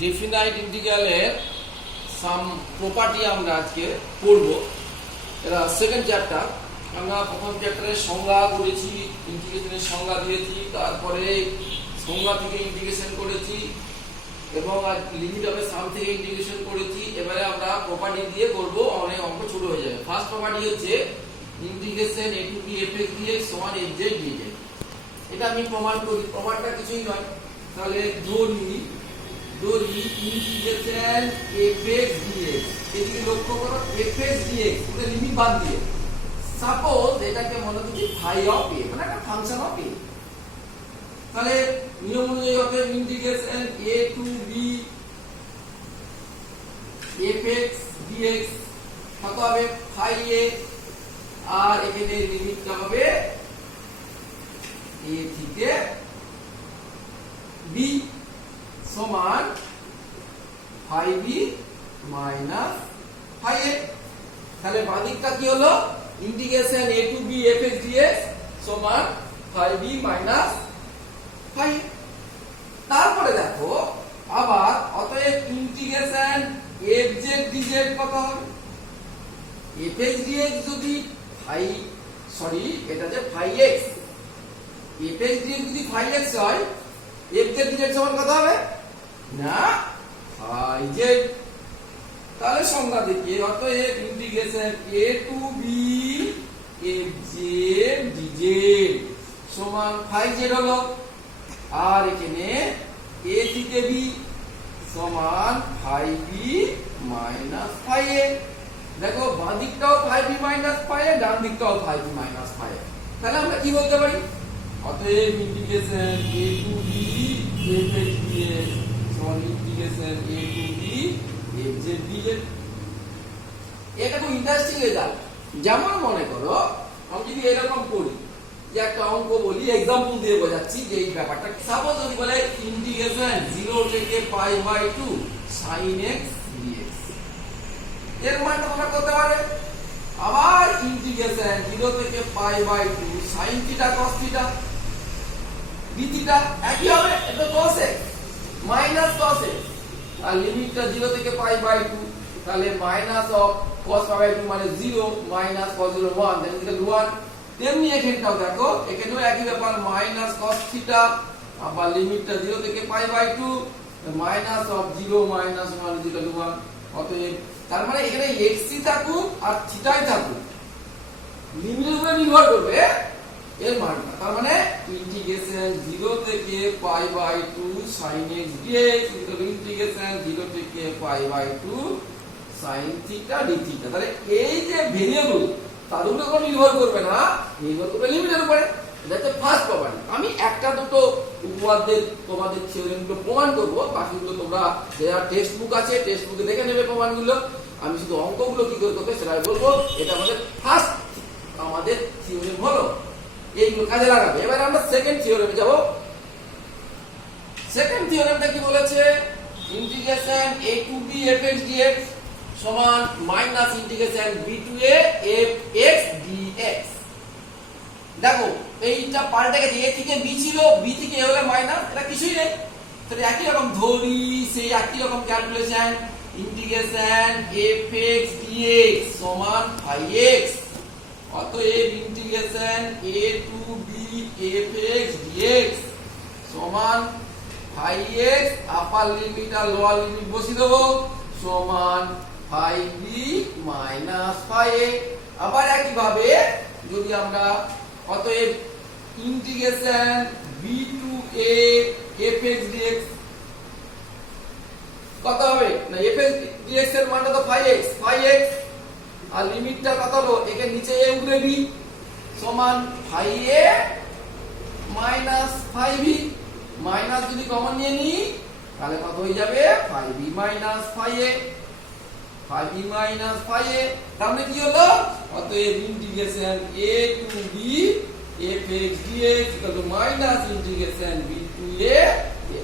Definite ইন্টিগ্রালের সাম property আমরা আজকে পড়ব। এটা সেকেন্ড চ্যাপ্টার। আমরা প্রথম চ্যাপ্টারে সংজ্ঞা করেছি, ইন্টিগ্রেশনের সংজ্ঞা দিয়েছি, তারপরে সংজ্ঞা থেকে ইন্টিগ্রেশন করেছি এবং লিমিট অফ সাম থেকে ইন্টিগ্রেশন করেছি। এবারে আমরা প্রপার্টি দিয়ে করব, অনেক অঙ্ক ছোট হয়ে যাবে। ফার্স্ট প্রপার্টি হচ্ছে integration a to b fx dx সমান fz dz। এটা আমি প্রমাণ করি, প্রমাণটা কিছুই নয়। তাহলে ধরি ইন্টিগ্রেশন fx dx, এদিকে লক্ষ্য করো fx dx ওটা লিমিট বাদ দিয়ে সাপোজ এটাকে মনে করি ফাই অফ a, মানে একটা ফাংশন অফ a। তাহলে নিয়ম অনুযায়ী হবে integration a to b fx dx কত হবে ফাই a, আর এখানে লিমিটটা হবে a থেকে b সমান phi b minus phi a। তাহলে বাদিকটা কি হলো integration a to b fx dx সমান phi b minus phi a। তারপরে দেখো আবার অতএব ইন্টিগ্রেশন fz dz কত হবে fx dx যদি ফাই এটা যে ফাই x, fx dx যদি ফাই x হয় fz dz সমান কত হবে না ফাই z। তাহলে সংজ্ঞা দেখি অতএব integration a to b fz dz সমান ফাই z হলো, আর এখানে a থেকে b সমান phi b minus phi a। দেখো বাঁ দিকটাও phi b minus phi a, ডান দিকটাও phi b minus phi a। তাহলে আমরা কি বলতে পারি অতএব integration a to b fx dx সমান integration a to b fz dz। এটা খুব ইন্টারেস্টিং রেজাল্ট। যেমন মনে করো আমি যদি এরকম করি যে একটা অঙ্ক বলি, एग्जांपल দিয়ে বোঝাচ্ছি যে এই ব্যাপারটা। সাপোজ যদি বলে ইন্টিগ্রেশন 0 থেকে π/2 sin x dx, এর মানটা তোমরা করতে পারবে। আবার ইন্টিগ্রেশন 0 থেকে π/2 sin θ cos θ dθ একই হবে, এটা cos x minus cos x, আর লিমিটটা 0 থেকে π/2, তাহলে মাইনাস অফ cos π/2 মানে 0 মাইনাস cos 0 1, দেন এটা 1। তেমনি এখানটাও দেখো এখানেও একই ব্যাপার, মাইনাস cos θ, আবার লিমিটটা 0 থেকে π/2 মাইনাস অফ 0 মাইনাস 1 ইকুয়াল 1। অতএব তার মানে এখানে x থাকুক আর থিটাই থাকুক, লিমিটের উপরে নির্ভর করবে এর মানটা। তার মানে ইন্টিগ্রেশন 0 থেকে π/2 sin x dx ইন্টিগ্রেশন 0 থেকে π/2 sin θ dθ। তাহলে এই যে ভেরিয়েবল তার উপরে কোনো নির্ভর করবে না, নির্ভর করবে লিমিটের উপরে। এটা হচ্ছে ফার্স্ট প্রপার্টি। আমি একটা দুটো উপপাদ্যের তোমাদের থিওরেমগুলো প্রমাণ করব, বাকিগুলো তোমরা যারা টেক্সট বুক আছে টেক্সট বুকে দেখে নেবে প্রমাণগুলো। আমি শুধু অঙ্কগুলো কি করে করতে সেটাই বলবো। এটা আমাদের ফার্স্ট আমাদের থিওরেম হলো, এইগুলো কাজে লাগাবে। এবার আমরা সেকেন্ড থিওরেমে যাব। সেকেন্ড থিওরেমটা কি বলেছে integration a to b fx dx সমান minus integration b to a fx dx। দেখো এইটা পাল্টে গেছে, a থেকে b ছিল, b থেকে a হলে মাইনাস, এটা কিছুই নেই। তাহলে একই রকম ধরি সেই একই রকম ক্যালকুলেশন, ইন্টিগ্রেশন fx dx সমান ফাই x। অতএব integration a to b fx dx সমান ফাই x, আপার লিমিট আর লোয়ার লিমিট বসিয়ে দেবো, সমান phi b minus phi a। আবার একই ভাবে যদি আমরা অতএব integration b to a fx dx কত হবে না fx dx এর মানটা তো ফাই x, আর লিমিটটা কত হলো একে নিচে a উপরে b সমান phi a minus phi b। Minus যদি কমন নিয়ে নিই তাহলে কত হয়ে যাবে phi b minus phi a, phi b minus phi a। তাহলে কি হলো অতএব integration a to b fx dx equal to minus integration b to a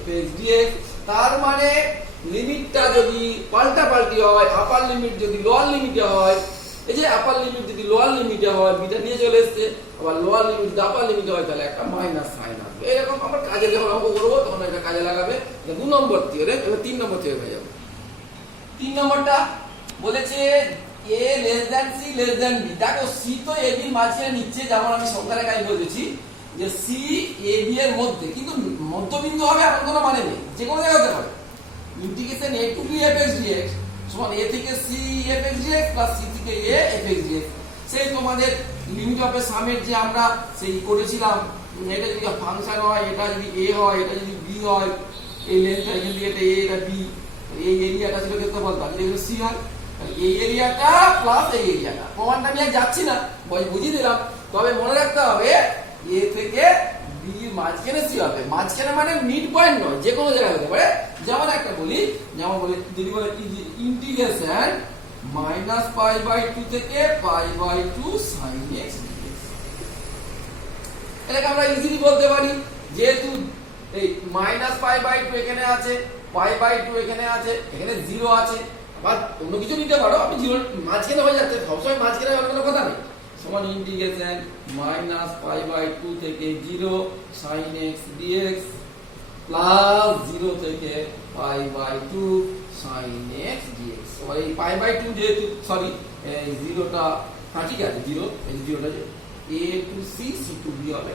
fx dx। তার মানে লিমিটটা যদি পাল্টাপাল্টি হয়, আপার লিমিট যদি লোয়ার লিমিটে হয়, এই যে আপার লিমিট যদি লোয়ার লিমিটে হয় বিটা নিয়ে চলে এসছে, আবার লোয়ার লিমিট যদি আপার লিমিটে হয় তাহলে একটা মাইনাস সাইন আসবে। এরকম আমরা কাজে যখন অঙ্ক করবো তখন এটা কাজে লাগাবে। 2 নম্বর থিওরেম। এবার 3 নম্বর থিওরেমে হয়ে যাবে। 3 নম্বরটা বলেছে a less than c less than b। দেখো c তো a b এর মাঝখানে নিচ্ছে, যেমন আমি সংখ্যা রেখায় বলেছি যে c a b এর মধ্যে, কিন্তু মধ্যবিন্দু হবে এমন কোনো মানে নেই, যে কোনো জায়গায় হতে পারে। Integration a to b fx dx সমান a থেকে c fx dx plus c থেকে a fx dx। সেই তোমাদের লিমিট অফ সামের যে আমরা সেই করেছিলাম, এটা যদি ফাংশন হয়, এটা যদি a হয়, এটা যদি b হয়, এই লেন্থটা এখান থেকে এটা a এটা b, এই এরিয়াটা ছিল দেখতে বলতাম যে এগুলো c হয়, এই এরিয়াটা প্লাস এই এরিয়াটা। প্রমাণটা আমি আর যাচ্ছি না, বুঝিয়ে দিলাম। তবে মনে রাখতে হবে a থেকে b এর মাঝখানে c হবে। মাঝখানে মানে মিড পয়েন্ট নয়, যে কোনো জায়গায় হতে পারে। যেমন একটা বলি, যেমন বলি যদি বলে ইন্টিগ্রেশন -π/2 থেকে π/2 sin x dx। এটাকে আমরা ইজিলি বলতে পারি, যেহেতু এই -π/2 এখানে আছে, π/2 এখানে আছে, এখানে 0 আছে, বা অন্য কিছু নিতে পারো। আমি 0 মাঝখানে হয়ে যাচ্ছে, সবসময় মাঝখানে হওয়ার কোনো কথা নেই। সমান ইন্টিগ্রেশন -π/2 থেকে 0 sin x dx প্লাস 0 থেকে π/2 sin x dx। এবার এই π/2 যেহেতু সরি এই 0টা ঠিক আছে, 0 এই 0টা যে a to c c to b হবে।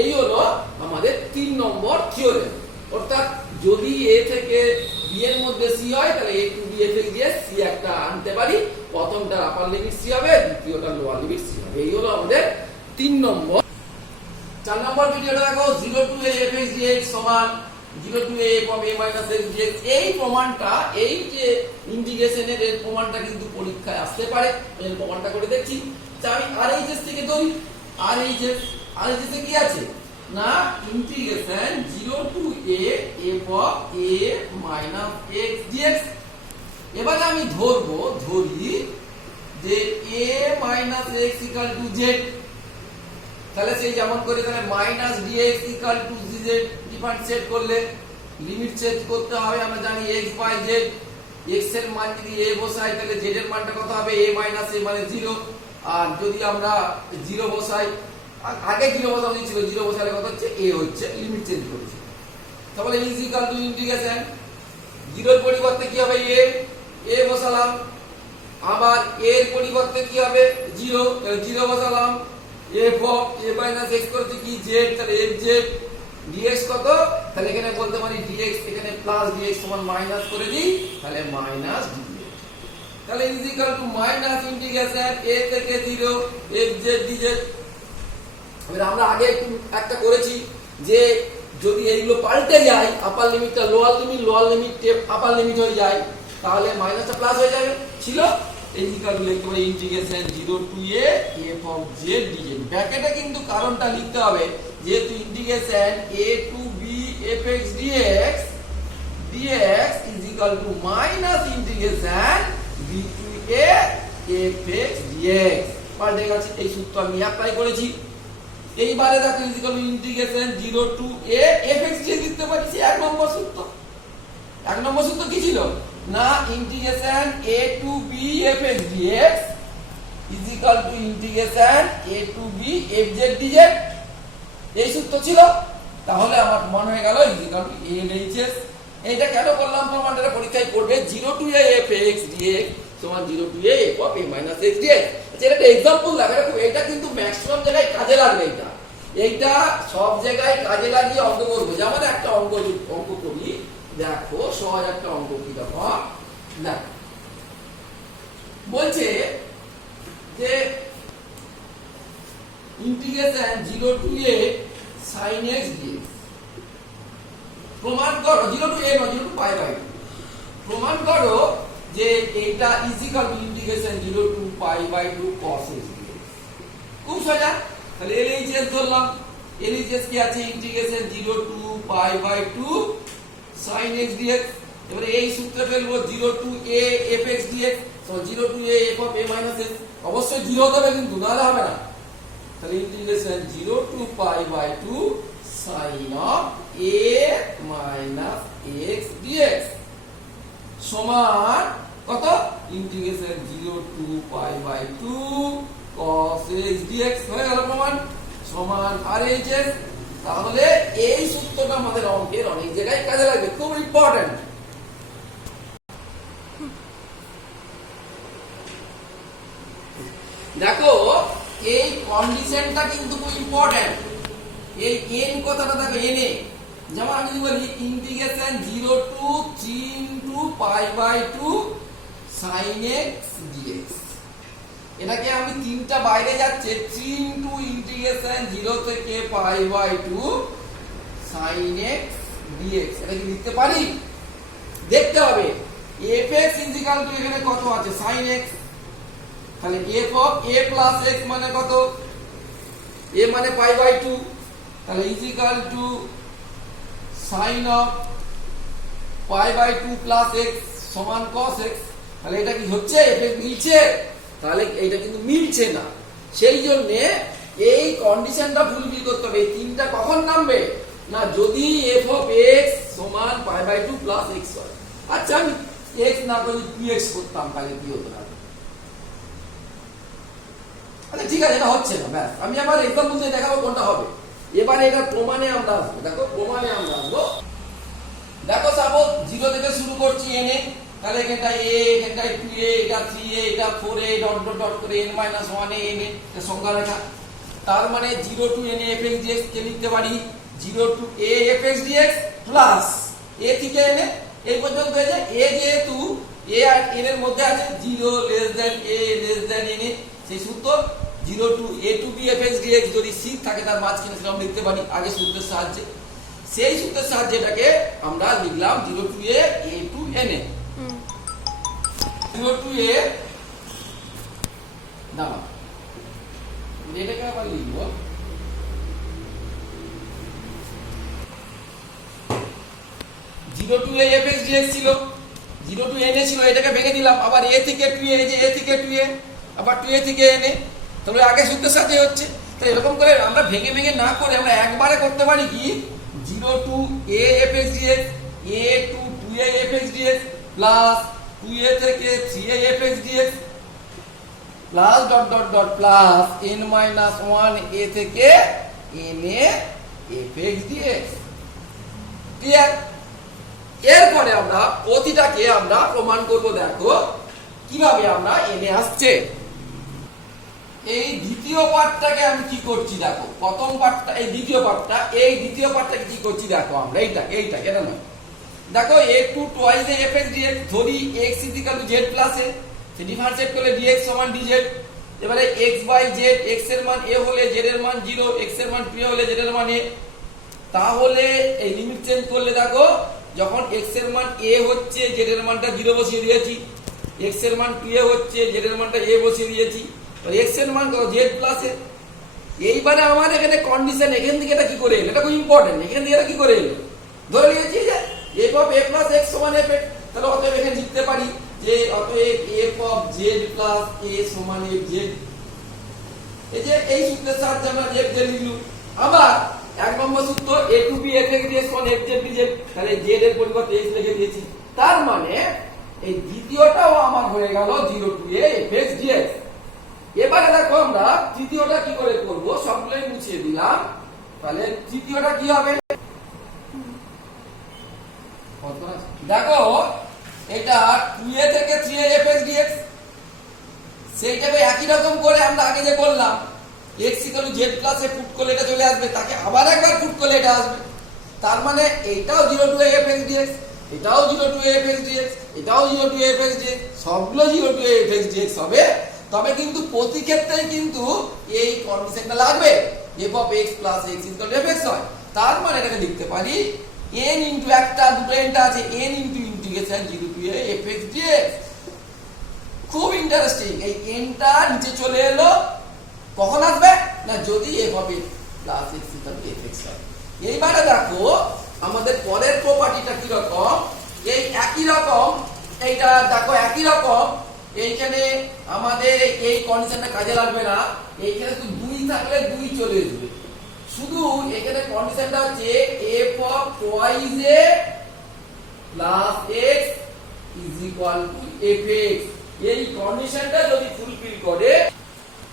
এই হলো আমাদের 3 নম্বর থিওরেম। অর্থাৎ যদি a থেকে b এর মধ্যে c হয় তাহলে a to b fx dx c একটা আনতে পারি। প্রথমটার আপার লিমিট c হবে, দ্বিতীয়টার লোয়ার লিমিট c হবে। এই হলো আমাদের 3 নম্বর। 4 নম্বর ভিডিওটা দেখো, 0 to a fx dx সমান 0 to a of a minus x dx। এই প্রমাণটা, এই যে ইন্টিগ্রেশনের এর প্রমাণটা কিন্তু পরীক্ষায় আসতে পারে। আমি প্রমাণটা করে দেখছি। আমি RHS থেকে ধরি, RHS এ কি আছে না integration 0 to a f of a minus x dx। এবারে আমি ধরি যে a minus x equal to z। তাহলে সেই যেমন করে তাহলে minus dx equal to z differentiate করলে লিমিট চেঞ্জ করতে হবে। আমরা জানি x by z, x এর মান যদি a বসাই তাহলে z এর মানটা কত হবে, a minus a মানে 0। আর যদি আমরা 0 বসাই, আগে 0 বসানো ছিল, 0 বসালে কত হচ্ছে a হচ্ছে, লিমিট চেঞ্জ করেছি। তাহলে ইজ ইকুয়াল টু ইন্টিগ্রেশন 0 এর পরিবর্তে কি হবে a বসালাম, আবার a এর পরিবর্তে কি হবে 0, তাহলে 0 বসালাম, f of a minus x করতে কি z, তাহলে fz dx কত, তাহলে এখানে বলতে পারি dx, এখানে প্লাস dx সমান মাইনাস করে দিই, তাহলে মাইনাস dx। তাহলে is equal to minus integration a থেকে 0 fz dz। এবার আমরা আগে একটা করেছি যে যদি এইগুলো পাল্টে যায়, আপার লিমিটটা lower limit, lower limit upper limit হয়ে যায়, তাহলে মাইনাসটা প্লাস হয়ে যাবে। ছিল এই ইকুয়াল টু লিখতে পারি integration 0 to a f of z dz। ব্র্যাকেটে কিন্তু কারণটা লিখতে হবে, যেহেতু integration a to b fx dx is equal to minus integration b to a fx dx। পাল্টে গেছে, এই সূত্র আমি অ্যাপ্লাই করেছি। এইবারে দেখো is equal to integration 0 to a fx dx লিখতে পারছি। 1 নম্বর সূত্র। 1 নম্বর সূত্র কি ছিল না integration a to b fx dx is equal to integration a to b fz dz। এই সূত্র ছিল। তাহলে আমার মনে হয়ে গেল is equal to LHS। এইটা কেন করলাম, প্রমাণটা পরীক্ষায় করবে 0 to a fx dx সমান 0 to a f of a minus x dx। এটা একটা एग्जांपल লাগে, এটা কিন্তু ম্যাক্সিমাম জায়গায় কাজে লাগবে। এইটা সব জায়গায় কাজে লাগিয়ে অঙ্ক করব। যেমন একটা অঙ্ক করি, দেখো সহজ একটা অঙ্ক কি দেখো, দেখো বলছে যে integration 0 to a sin x dx প্রমাণ করো, 0 to a নয় 0 to π/2 প্রমাণ করো যে এটা is equal two integration 0 to π/2 cos x dx। খুব সোজা। তাহলে LHS ধরলাম, LHS কি আছে integration 0 to π/2 sin x dx। এবারে এই সূত্রে ফেলবো 0 to a fx dx, so 0 to a f of a minus x, অবশ্যই 0 হতে হবে কিন্তু নাহলে হবে না। তাহলে integration 0 to π/2 sin of a minus x dx সমান কত integration 0 to pi by 2 cos x dx হয়ে গেল প্রমাণ সমান RHS। তাহলে এই সূত্রটা আমাদের অঙ্কের অনেক জায়গায় কাজে লাগবে, খুব ইম্পর্টেন্ট। দেখো এই কন্ডিশনটা কিন্তু খুব ইম্পর্টেন্ট। এই n কথাটা দেখো n এ, যেমন আমি যদি বলি integration 0 to 3 into pi by 2 sin x dx, এটাকে আমি তিনটা বাইরে যাচ্ছে 3 ইনটু ইন্টিগ্রেশন 0 থেকে পাই বাই 2 sin x dx, এটা কি লিখতে পারি? দেখতে হবে fx ইকুয়াল টু এখানে কত আছে sin x, তাহলে f of a plus x মানে কত? a মানে পাই বাই 2, তাহলে equal to sin of pi by 2 plus x সমান cos x। তাহলে এটা কি হচ্ছে? fx মিলছে? তাহলে এইটা কিন্তু মিলছে না, সেই জন্য এই কন্ডিশনটা ফুলফিল করতে হবে। এই তিনটা কখন নামবে না, যদি f অফ x সমান পাই বাই 2 প্লাস x হয়। আচ্ছা আমি x না করে 2x করতাম, তাহলে কি হতো? না আচ্ছা ঠিক আছে, এটা হচ্ছে না, ব্যাস আমি আবার এক্সাম্পল দিয়ে দেখাবো কোনটা হবে। এবারে এটা প্রমাণে আমরা আসবো। দেখো প্রমাণে আমরা আসবো। দেখো সাপোজ 0 থেকে শুরু করছি n এ, তাহলে এখানটা a, এখানটা 2a, এটা 3a, এটা 4a, ডট ডট ডট করে n - 1 এ n এর সংখ্যা লেখা। তার মানে 0 টু n fx dx কে লিখতে পারি 0 to a fx dx plus a থেকে n এই পর্যন্ত হয়ে যায়। a যেহেতু a আর n এর মধ্যে আছে 0 less than a less than n, সেই সূত্র 0 to a to b fx dx যদি c থাকে তার মাঝখানে সেটা আমরা লিখতে পারি আগে সূত্রের সাহায্যে। সেই সূত্রের সাহায্যে এটাকে আমরা লিখলাম 0 to a to n, 0 to a না এটাকে আবার লিখবো 0 টু a fx dx ছিল, 0 টু n ছিল, এটাকে ভেঙে দিলাম আবার a থেকে 2a, এই যে a থেকে 2a আবার 2a থেকে n, তাহলে আগে সূত্রের সাহায্যে হচ্ছে। তাহলে এরকম করে আমরা ভেঙে ভেঙে না করে আমরা একবারে করতে পারি কি 0 to a fx dx a to 2a fx dx plus 2a থেকে 3a fx dx plus dot dot dot plus n - 1 a থেকে n a fx dx। Clear? এরপরে আমরা প্রতিটাকে আমরা প্রমাণ করব। দেখো কিভাবে আমরা n এ আসছে। এই দ্বিতীয় পার্টটাকে আমি কি করছি দেখো, প্রথম পার্টটা এই দ্বিতীয় পার্টটা কি করছি দেখো, আমরা এটা নয়। দেখো a two twice a fx dx, ধরি x equal to z plus a, say differentiate করলে dx সমান dz। এবারে x বাই z, x এর মান a হলে z এর মান 0, x এর মান 2a হলে z এর মান a। তাহলে এই লিমিট চেঞ্জ করলে দেখো যখন x এর মান a হচ্ছে z এর মানটা 0 বসিয়ে দিয়েছি, x এর মান 2a হচ্ছে z এর মানটা a বসিয়ে দিয়েছি, x এর মান কত z প্লাস a। এইবারে আমার এখানে কন্ডিশন এখান থেকে এটা কি করে এলো, এটা খুব ইম্পর্টেন্ট। এখান থেকে এটা কি করে এলো, ধরে নিয়েছি যে f of a plus x সমান fx, তাহলে অতএব এখানে লিখতে পারি যে অতএব f of z plus a সমান fz। এই যে এই সূত্রের সাহায্যে আমরা fz লিখলাম। আবার এক নম্বর সূত্র a to b fx dx সমান fz dz, তাহলে z এর পরিবর্তে x লিখে দিয়েছি। তার মানে এই দ্বিতীয়টাও আমার হয়ে গেল 0 টু a fx dx। এবারে দেখো আমরা তৃতীয়টা কি করে করব, সবগুলোই মুছিয়ে দিলাম। তাহলে তৃতীয়টা কি হবে দেখো, এটা 2a থেকে 3a fx dx, সেইটাকে একই রকম করে আমরা আগে যে করলাম x equal to z plus a put করলে এটা চলে আসবে, তাকে আবার একবার পুট করলে এটা আসবে। তার মানে এইটাও 0 টু a fx dx, এটাও 0 টু a fx dx, এটাও 0 টু a fx dx, সবগুলো 0 টু a fx dx হবে। তবে কিন্তু প্রতি ক্ষেত্রেই কিন্তু এই কন্ডিশনটা লাগবে f of x plus x equal to fx হয়। তার মানে এটাকে লিখতে পারি n ইনটু একটা দুটো nটা আছে n into integration 0 to a fx dx। খুব ইন্টারেস্টিং, এই nটা নিচে চলে এলো কখন আসবে না, যদি f of x plus x equal to fx হয়। এইবারে দেখো আমাদের পরের প্রপার্টিটা কি রকম, এই একই রকম, এইটা দেখো একই রকম। এইখানে আমাদের এই কন্ডিশনটা কাজে লাগবে না, এইখানে শুধু 2 থাকলে 2 চলে আসবে। শুধু এখানে কন্ডিশনটা হচ্ছে f of twice a plus x is equal to fx। এই কন্ডিশনটা যদি ফুলফিল করে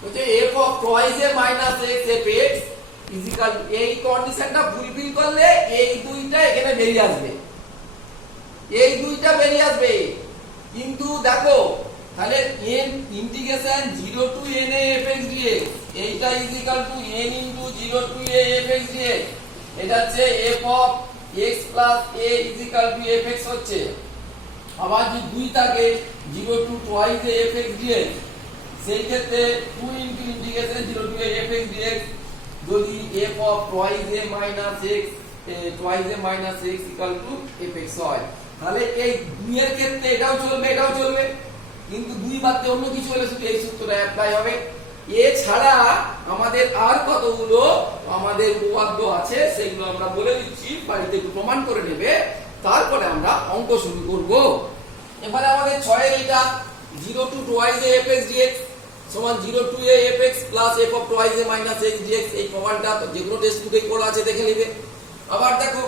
বলছে f of twice a minus x fx is equal to, এই কন্ডিশনটা ফুলফিল করলে এই দুইটা এখানে বেরিয়ে আসবে, এই দুইটা বেরিয়ে আসবে। কিন্তু দেখো তাহলে n integration 0 to n a fx dx এইটা is equal to n into 0 to a fx dx, এটা হচ্ছে f of x plus a is equal to fx হচ্ছে। আবার যদি 2 থাকে 0 to twice a fx dx, সেই ক্ষেত্রে 2 into integration 0 to a fx dx যদি f of twice a minus x twice a minus x equal to fx হয়, তাহলে এই 2 এর ক্ষেত্রে এটাও চলবে এটাও চলবে, কিন্তু 2 বাদে অন্য কিছু হলে শুধু এই সূত্রটা অ্যাপ্লাই হবে। এছাড়া আমাদের আর কতগুলো আমাদের উপপাদ্য আছে সেগুলো আমরা বলে দিচ্ছি, বাড়িতে একটু প্রমাণ করে নেবে, তারপরে আমরা অঙ্ক শুরু করব। এবারে আমাদের 6 এর এটা 0 to twice a fx dx সমান 0 to a fx plus f of twice a minus x dx, এই প্রমাণটা তো যেগুলো টেক্সট বুকেই পড়া আছে দেখে নেবে। আবার দেখো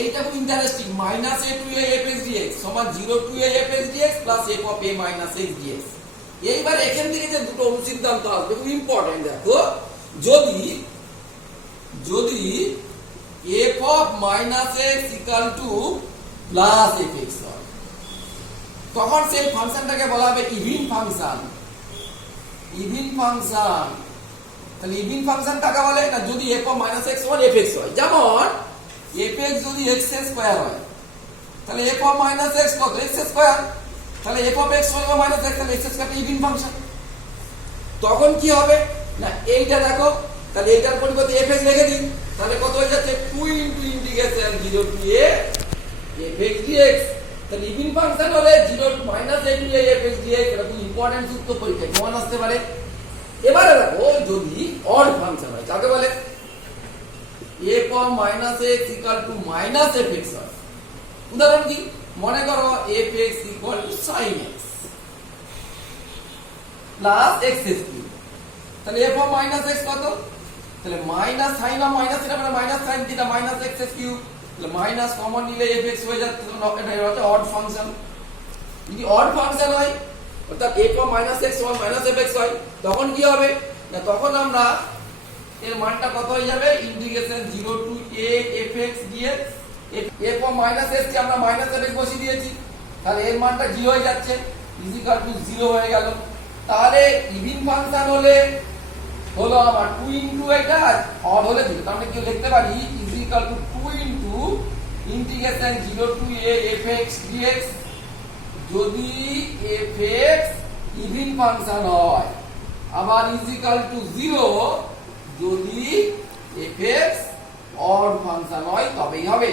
এইটা খুব interesting, minus a to a fx dx সমান 0 to a fx dx plus f of a minus x dx। এইবার এখান থেকে যে দুটো অনুসিদ্ধান্ত আসবে খুব ইম্পর্টেন্ট, দেখো যদি যদি f of minus x equal to plus fx হয়, তখন সেই ফাংশনটাকে বলা হবে ইভিন ফাংশন। ইভিন ফাংশন, তাহলে ইভিন ফাংশন কাকে বলে না, যদি f of minus x সমান fx হয়, যেমন fx যদি x স্কয়ার হয় তাহলে f of minus x কত x স্কয়ার, তাহলে f of x সমান minus x তাহলে x স্কয়ার ইভিন ফাংশন। তখন কি হবে না এইটা দেখো, তাহলে এইটার পরিবর্তে fx লিখে দিন, তাহলে কত হয়ে যাচ্ছে 2 into integration 0 to a fx dx। তাহলে ইভিন ফাংশন হলে 0 to minus a to a fx dx, এটা খুব ইম্পর্টেন্ট সূত্র, পরীক্ষায় প্রমাণ আসতে পারে। এবারে দেখো যদি অড ফাংশন হয় কাকে বলে, f of minus x equal to minus fx হয়, উদাহরণ কি মনে করো fx equal to sin x plus x cube, তাহলে f of minus x কত, তাহলে মাইনাস sin of minus এটা মানে minus sin theta minus x cube, তাহলে মাইনাস কমন নিলে fx হয়ে যাচ্ছে, এটা হচ্ছে অড ফাংশন। যদি অড ফাংশন হয় অর্থাৎ f of minus x সমান minus fx হয়, তখন কি হবে না, তখন আমরা এর মানটা কত হয়ে যাবে integration 0 to a fx dx, f of minus x কে আমরা minus fx বসিয়ে দিয়েছি, তাহলে এর মানটা 0 হয়ে যাচ্ছে ইজ ইকুয়াল টু 0 হয়ে গেল। তাহলে ইভিন ফাংশন হলে হলো আমার 2 ইনটু এটা, অড হলে 0, তাহলে কি লিখতে পারি is equal to 2 into integration 0 to a fx dx যদি fx ইভিন ফাংশন হয়, আবার ইজ ইকুয়াল টু 0 যদি fx অড ফাংশন হয় তবেই হবে।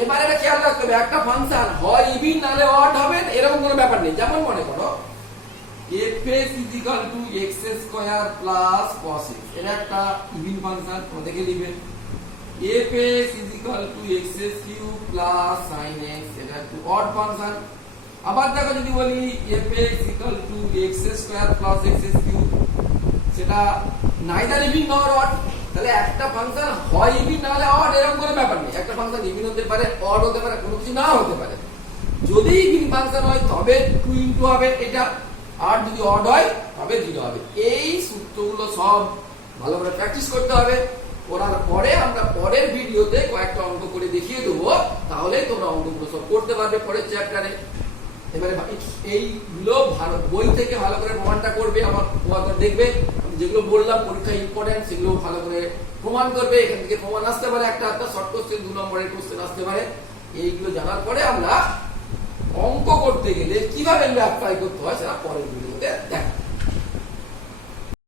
এবারে এটা খেয়াল রাখতে হবে, একটা ফাংশন হয় ইভিন নালে অড হবে এরকম কোনো ব্যাপার নেই। যেমন মনে করো fx is equal to x square plus cos x, এটা একটা ইভিন ফাংশন, তোমরা দেখে নেবে। fx is equal to x cube plus sin x, এটা একটা অড ফাংশন। আবার দেখো যদি বলি fx equal to x square plus x cube, সেটা নাইদার ইভিন নর অড, তাহলে একটা ফাংশন হয় ইভিন না হলে অড এরকম কোনো ব্যাপার নেই, একটা ফাংশন ইভিন হতে পারে অড হতে পারে কোনো কিছু নাও হতে পারে। যদি ইভিন ফাংশন হয় তবে 2 ইনটু হবে এটা, আর যদি অড হয় তবে 0 হবে। এই সূত্রগুলো সব ভালো করে প্র্যাকটিস করতে হবে, করার পরে আমরা পরের ভিডিওতে কয়েকটা অঙ্ক করে দেখিয়ে দেবো, তাহলে তোমরা অঙ্কগুলো সব করতে পারবে পরের চ্যাপ্টারে। এবারে এইগুলো ভালো বই থেকে ভালো করে প্রমাণটা করবে, আমার উপপাদ্য দেখবে, যেগুলো বললাম পরীক্ষা ইম্পর্টেন্ট সেগুলো ভালো করে প্রমাণ করবে। এখান থেকে প্রমাণ আসতে পারে, একটা শর্ট কোশ্চেন 2 নম্বরের কোশ্চেন আসতে পারে। এইগুলো জানার পরে আমরা অঙ্ক করতে গেলে কিভাবে অ্যাপ্লাই করতে হয় সেটা পরের ভিডিওতে দেখা।